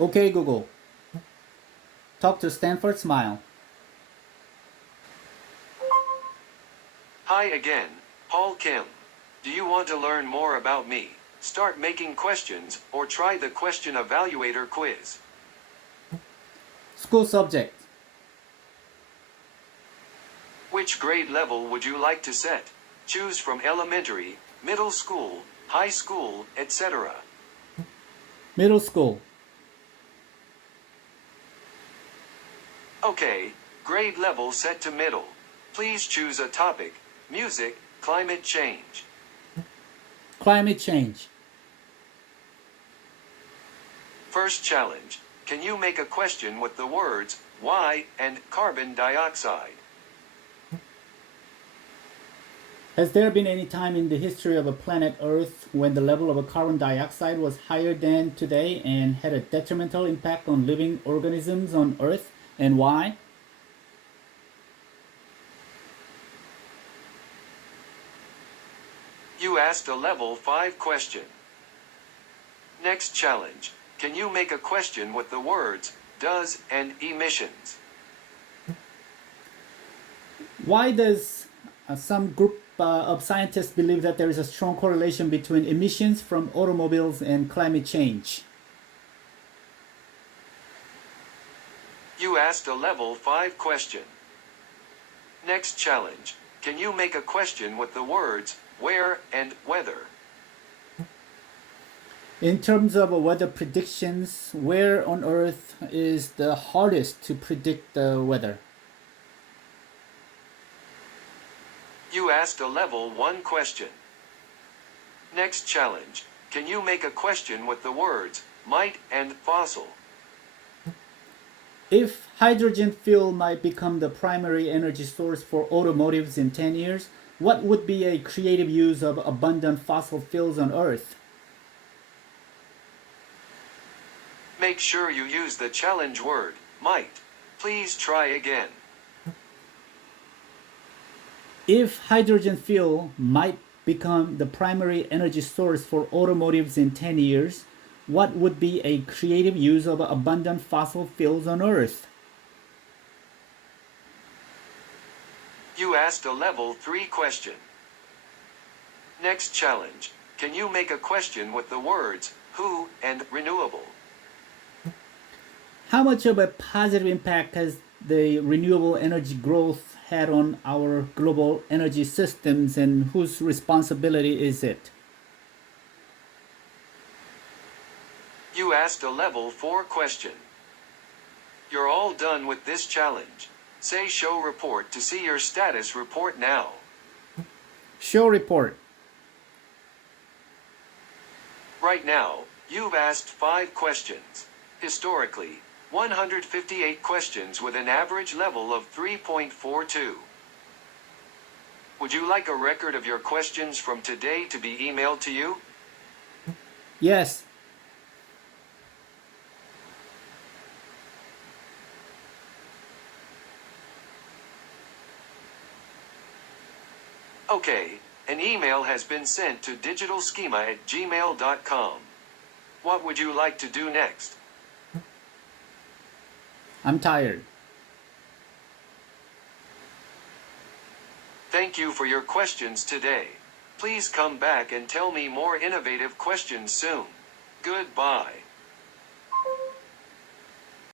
Okay, Google. Talk to Stanford Smile. Hi again, Paul Kim. Do you want to learn more about me? Start making questions or try the question evaluator quiz. School subject. Which grade level would you like to set? Choose from elementary, middle school, high school, etc. Middle school. Okay, grade level set to middle. Please choose a topic: music, climate change. Climate change. First challenge: can you make a question with the words why and carbon dioxide? Has there been any time in the history of a planet Earth when the level of carbon dioxide was higher than today and had a detrimental impact on living organisms on Earth, and why? You asked a level 5 question. Next challenge: can you make a question with the words does and emissions? Why does some group of scientists believe that there is a strong correlation between emissions from automobiles and climate change? You asked a level 5 question. Next challenge: can you make a question with the words where and weather? In terms of weather predictions, where on Earth is the hardest to predict the weather? You asked a level 1 question. Next challenge: can you make a question with the words might and fossil? If hydrogen fuel might become the primary energy source for automotives in 10 years, what would be a creative use of abundant fossil fuels on Earth? Make sure you use the challenge word might. Please try again. If hydrogen fuel might become the primary energy source for automotives in 10 years, what would be a creative use of abundant fossil fuels on Earth? You asked a level 3 question. Next challenge: can you make a question with the words who and renewable? How much of a positive impact has the renewable energy growth had on our global energy systems, and whose responsibility is it? You asked a level 4 question. You're all done with this challenge. Say show report to see your status report now. Show report. Right now, you've asked 5 questions. Historically, 158 questions with an average level of 3.42. Would you like a record of your questions from today to be emailed to you? Yes. Okay, an email has been sent to digitalschema@gmail.com. What would you like to do next? I'm tired. Thank you for your questions today. Please come back and tell me more innovative questions soon. Goodbye.